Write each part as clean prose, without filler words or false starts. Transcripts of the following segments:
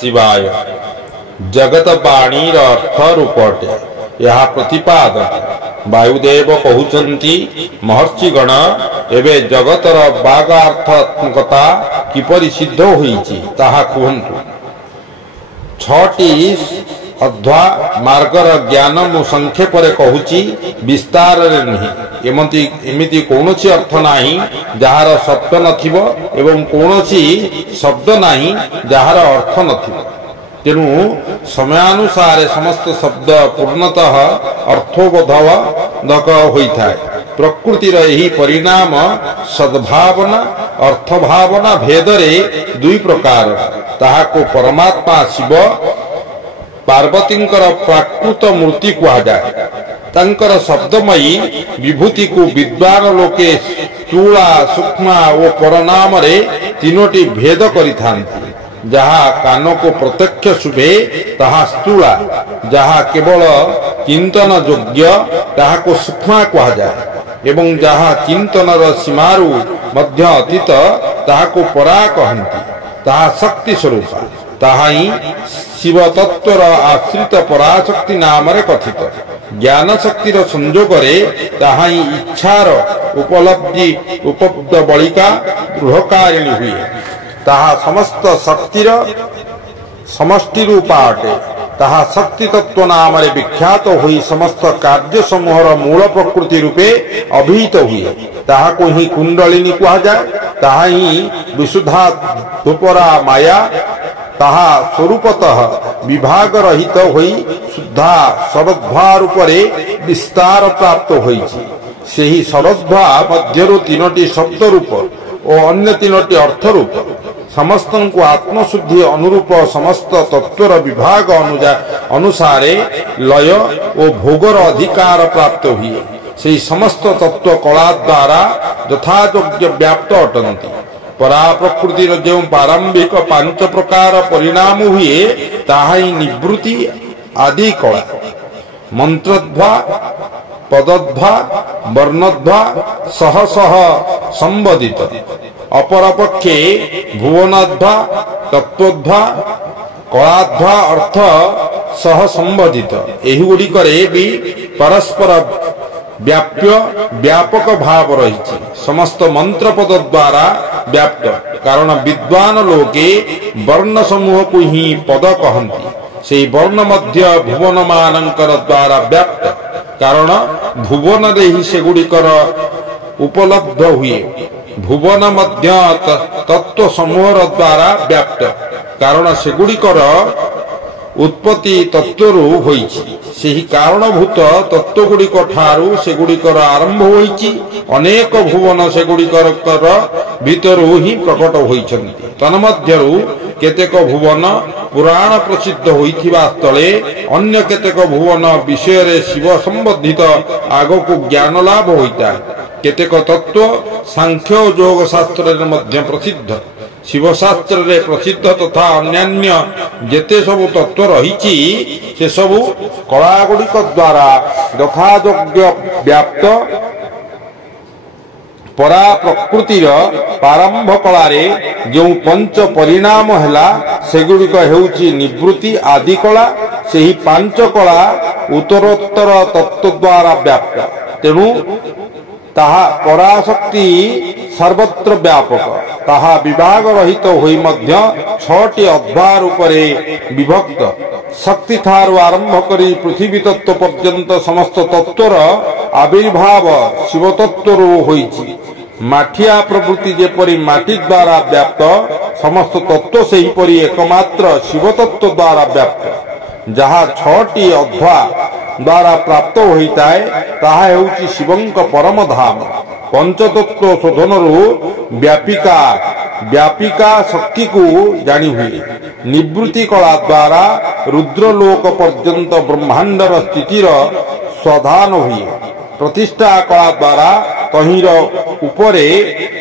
शिवाय जगत बाणीर अर्थ रूपटे यह प्रतिपादन वायुदेव कहउचंती महर्षिगण एवं जगतर बागार्थात्मकता किपरि सिद्ध होईची ताहा कहंतु। छटी अध्वा मार्गर ज्ञान मु संक्षेप कहूची विस्तार रे नहीं एमिति कौनसी अर्थ नाही जहार शब्द नथिबो एवं कौनसी शब्द नाही जहार अर्थ नथिबो। तेणु समयानुसार समस्त शब्द पूर्णतः अर्थोबोधक होइथाय। प्रकृतिर यही परिणाम सद्भावना अर्थभावना भेदरे दुई प्रकार ताहाको परमात्मा शिव पार्वतींकर प्राकृत मूर्ति कहा जाए। तंकर शब्दमयी विभूति को विद्वान लोके स्थूला सूक्ष्म और परनाम रे तीनोटी भेद करिथांती। जहा कान को प्रत्यक्ष शुभे ताहा स्थूला, जहा केवल चिंतन योग्य ताहा को सूक्ष्म कहा जाए एवं जहा चिंतनर सीमारु मध्य अतीत ताहा को परा कहंती। ताहा शक्ति स्वरूप ताहा ही शिव तत्वर आश्रित पराशक्ति नाम रे कथित। ज्ञान शक्तिर संयोग रे ताहा ही इच्छार उपलब्धि उपब्ध बलिका दृढ़कारिणी हुए। ताहा समस्त शक्तिर समष्टि रूपा अटे। ताहा शक्ति तत्व नाम रे विख्यात हुई समस्त कार्य समूहर मूल प्रकृति रूपे अभिहित हुए। ताहा को ही कुंडलिनी कहा जाए। ताहा ही विशुद्धा धूपरा माया ताहा स्वरूपतः विभाग रहित होई शुद्धा शरद्भा रूपरे विस्तार प्राप्त होईछि। सेही शरद्भा मध्यरु तीनोटी शब्द रूप और अन्य तीनोटी अर्थ रूप समस्त को आत्मशुद्धि अनुरूप समस्त तत्वर विभाग अनुसारे लय और भोगर अधिकार प्राप्त हुए। से समस्त तत्व कला द्वारा यथायोग्य व्याप्त अटंती। परा प्रकृतिर जो प्रारंभिक पांच प्रकार परिणाम हुए ताहा ही निवृत्ति आदि कला मंत्रध्वा पदध्वा वर्णध्वा सह सह संबोधित। अपरपक्षे भुवनध्वा तत्वध्वा कलाध्वा अर्थ सह संबोधित। एही गुड़िकरे भी परस्पर व्याप्य व्यापक भाव रही समस्त मंत्र पद द्वारा व्याप्त। कारण विद्वान लोके वर्ण समूह को ही पद कहती। से वर्ण मध्य भुवन मानकर द्वारा व्याप्त। कारण भुवन रे ही सेगुड़िकर उपलब्ध हुए। भुवन मध्य तत्व समूह द्वारा व्याप्त। कारण सेगुड़िकर उत्पत्ति तत्वरु होईछि। सेही कारणभूत तत्व गुड़िक ठारू सेगुड़िकर आरंभ होईछि। अनेक भुवन सेगुड़िकर भितरु ही प्रकट होईछन्ति। तन्मध्यरु केतेक भुवन पुराण प्रसिद्ध होइथिबा स्थले अन्य केतेक भुवन विषय रे शिव संबंधित आगको ज्ञान लाभ होइता। केतेक तत्व सांख्य योग शास्त्र रे मध्य प्रसिद्ध। शिव शास्त्र रे प्रसिद्ध तथा अन्यान्य जेते सबु तत्व रहिछि से सबु कला गुड़िक द्वारा यथायोग्य व्याप्त। परा प्रकृतिर प्रारंभ कलारे जो पंच परिणाम हैला सेगुड़िक हेउछि निवृत्ति आदि कला। सेही पांच कला उत्तरोत्तर तत्व द्वारा व्याप्त। तेणु ताहा पराशक्ति सर्वत्र व्यापक। ताहा विभाग रहित होई मध्य छटी अध्वार उपरे विभक्त। शक्ति ठारू आरंभ करी पृथ्वी तत्व पर्यंत समस्त तत्वर आविर्भाव शिव तत्व होईछि। माठिया प्रवृत्ति जेपरी माटी द्वारा व्याप्त समस्त तत्व सेही परी एकमात्र शिव तत्व द्वारा व्याप्त। जहा छटी अध्वा द्वारा प्राप्त होइताए ताहा हेउछि शिवंक परम धाम। पंचतत्व शोधनरु व्यापिका शक्ति को जानी हुए। निवृत्ति कला द्वारा रुद्रलोक पर्यंत ब्रह्मांडर स्थितिर स्वधान हुए। प्रतिष्ठा कला द्वारा तहिर उपरे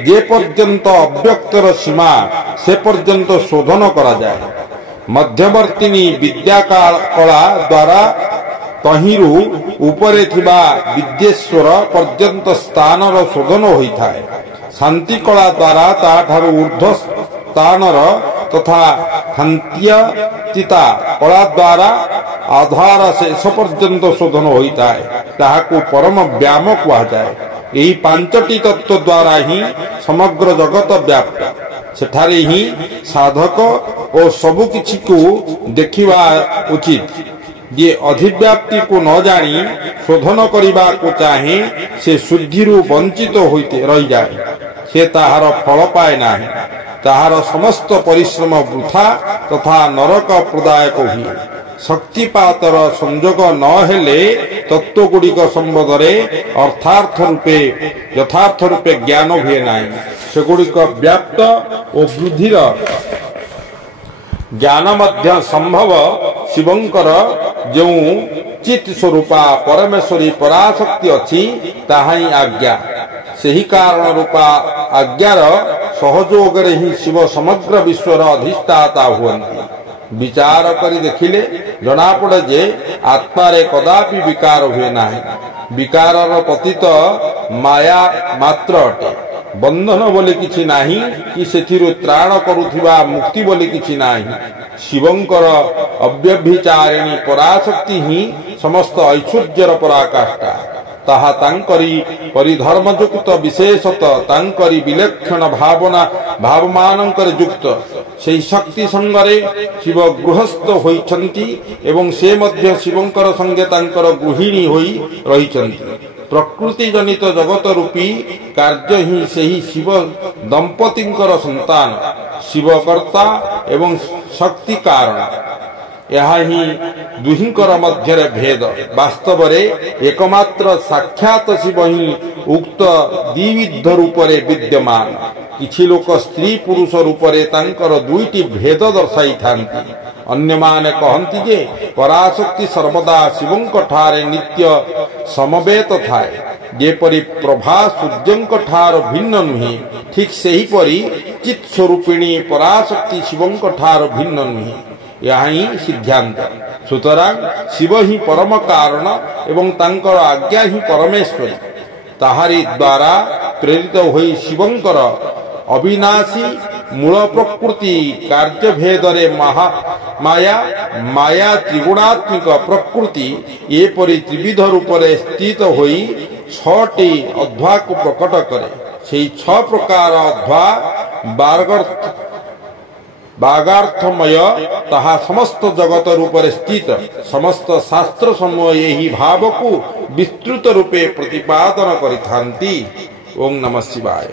जे पर्यंत अव्यक्तर सीमा से पर्यंत शोधन करा जाए। मध्यवर्तिनी विद्या कला द्वारा तहिरु उपरे थिबा विद्येश्वर पर्यंत स्थानर शोधन होइथाए। शांति कला द्वारा ताठारु ऊर्ध्व स्थानर ତଥା ଖାନ୍ତ୍ୟଚିତା କଳା ଦ୍ୱାରା ଆଧାର ଶେଷ ପର୍ଯ୍ୟନ୍ତ ଶୋଧନ ହୋଇଥାଏ, ତାହାକୁ ପରମ ବ୍ୟାମ କୁହାଯାଏ। ଏହି ପାଞ୍ଚଟି ତତ୍ତ୍ୱ ଦ୍ୱାରା ହିଁ ସମଗ୍ର ଜଗତ ବ୍ୟାପ୍ତ। ସେଠାରେ ହିଁ ସାଧକ ଓ ସବୁ କିଛିକୁ ଦେଖିବା ଉଚିତ। ଯିଏ ଅଧିବ୍ୟାପ୍ତିକୁ ନ ଜାଣି ଶୋଧନ କରିବାକୁ ଚାହେଁ, ସେ ଶୁଦ୍ଧିରୁ ବଞ୍ଚିତ ରହିଯାଏ। ସେ ତାହାର ଫଳ ପାଏ ନାହିଁ। ତାହାର ସମସ୍ତ ପରିଶ୍ରମ ବୃଥା ତଥା ନରକ ପ୍ରଦାୟକ ହୁଏ। ଶକ୍ତିପାତର ସଂଯୋଗ ନ ହେଲେ ତତ୍ତ୍ୱଗୁଡ଼ିକ ସମ୍ବନ୍ଧରେ ଯଥାର୍ଥ ରୂପେ ଜ୍ଞାନ ହୁଏ ନାହିଁ। ସେଗୁଡ଼ିକ ବ୍ୟାପ୍ତ ଓ ବୃଦ୍ଧିର ଜ୍ଞାନ ମଧ୍ୟ ସମ୍ଭବ। ଶିବଙ୍କର ଯେଉଁ ଚିତ୍ ସ୍ୱରୂପା ପରମେଶ୍ୱରୀ ପରାଶକ୍ତି ଅଛି, ତାହା ହିଁ ଆଜ୍ଞା। ସେହି କାରଣ ରୂପା ଆଜ୍ଞାର ସହଯୋଗରେ ହିଁ ଶିବ ସମଗ୍ର ବିଶ୍ୱର ଅଧିଷ୍ଠାତା ହୁଅନ୍ତି। ବିଚାର କରି ଦେଖିଲେ ଜଣାପଡ଼େ ଯେ ଆତ୍ମାରେ କଦାପି ବିକାର ହୁଏ ନାହିଁ। ବିକାରର ପତିତ ମାୟା ମାତ୍ର ଅଟେ। ବନ୍ଧନ ବୋଲି କିଛି ନାହିଁ କି ସେଥିରୁ ତ୍ରାଣ କରୁଥିବା ମୁକ୍ତି ବୋଲି କିଛି ନାହିଁ। ଶିବଙ୍କର ଅବ୍ୟଭିଚାରିଣୀ ପରାଶକ୍ତି ହିଁ ସମସ୍ତ ଐଶ୍ୱର୍ଯ୍ୟର ପରାକାଷ୍ଠା। ତାହା ତାଙ୍କରି ପରିଧର୍ମଯୁକ୍ତ, ବିଶେଷତଃ ତାଙ୍କରି ବିଲକ୍ଷଣ ଭାବମାନଙ୍କରେ ଯୁକ୍ତ। ସେହି ଶକ୍ତି ସଙ୍ଗରେ ଶିବ ଗୃହସ୍ଥ ହୋଇଛନ୍ତି ଏବଂ ସେ ମଧ୍ୟ ଶିବଙ୍କର ସଙ୍ଗେ ତାଙ୍କର ଗୃହିଣୀ ହୋଇ ରହିଛନ୍ତି। ପ୍ରକୃତି ଜନିତ ଜଗତ ରୂପୀ କାର୍ଯ୍ୟ ହିଁ ସେହି ଶିବ ଦମ୍ପତିଙ୍କର ସନ୍ତାନ। ଶିବ କର୍ତ୍ତା ଏବଂ ଶକ୍ତି କାରଣ। ଏହା ହିଁ ଦୁହିଁଙ୍କର ମଧ୍ୟରେ ଭେଦ। ବାସ୍ତବରେ ଏକମାତ୍ର ସାକ୍ଷାତ ଶିବ ହିଁ ଉକ୍ତ ଦ୍ୱିବିଧ ରୂପରେ ବିଦ୍ୟମାନ। କିଛି ଲୋକ ସ୍ତ୍ରୀ ପୁରୁଷ ରୂପରେ ତାଙ୍କର ଦୁଇଟି ଭେଦ ଦର୍ଶାଇଥାନ୍ତି। ଅନ୍ୟମାନେ କହନ୍ତି ଯେ ପରାଶକ୍ତି ସର୍ବଦା ଶିବଙ୍କ ଠାରେ ନିତ୍ୟ ସମବେତ ଥାଏ। ଯେପରି ପ୍ରଭା ସୂର୍ଯ୍ୟଙ୍କ ଠାରୁ ଭିନ୍ନ ନୁହେଁ, ଠିକ୍ ସେହିପରି ଚିତ୍ ସ୍ୱରୂପିଣୀ ପରାଶକ୍ତି ଶିବଙ୍କ ଠାରୁ ଭିନ୍ନ ନୁହେଁ। ଏହା ହିଁ ସିଦ୍ଧାନ୍ତ। ସୁତରାଂ ଶିବ ହିଁ ପରମ କାରଣ ଏବଂ ତାଙ୍କର ଆଜ୍ଞା ହିଁ ପରମେଶ୍ୱରୀ। ତାହାରି ଦ୍ୱାରା ପ୍ରେରିତ ହୋଇ ଶିବଙ୍କର ଅବିନାଶୀ ମୂଳ ପ୍ରକୃତି କାର୍ଯ୍ୟଭେଦରେ ମାୟା ତ୍ରିଗୁଣାତ୍ମିକ ପ୍ରକୃତି ଏପରି ତ୍ରିବିଧ ରୂପରେ ସ୍ଥିତ ହୋଇ ଛଅଟି ଅଧ୍ୟାକୁ ପ୍ରକଟ କରେ। ସେହି ଛଅ ପ୍ରକାର ଅଧ୍ୟା ବାଗାର୍ଥମୟ, ତାହା ସମସ୍ତ ଜଗତ ରୂପରେ ସ୍ଥିତ। ସମସ୍ତ ଶାସ୍ତ୍ର ସମୂହ ଏହି ଭାବକୁ ବିସ୍ତୃତ ରୂପେ ପ୍ରତିପାଦନ କରିଥାନ୍ତି। ଓಂ ନମଃ ଶିବାୟ।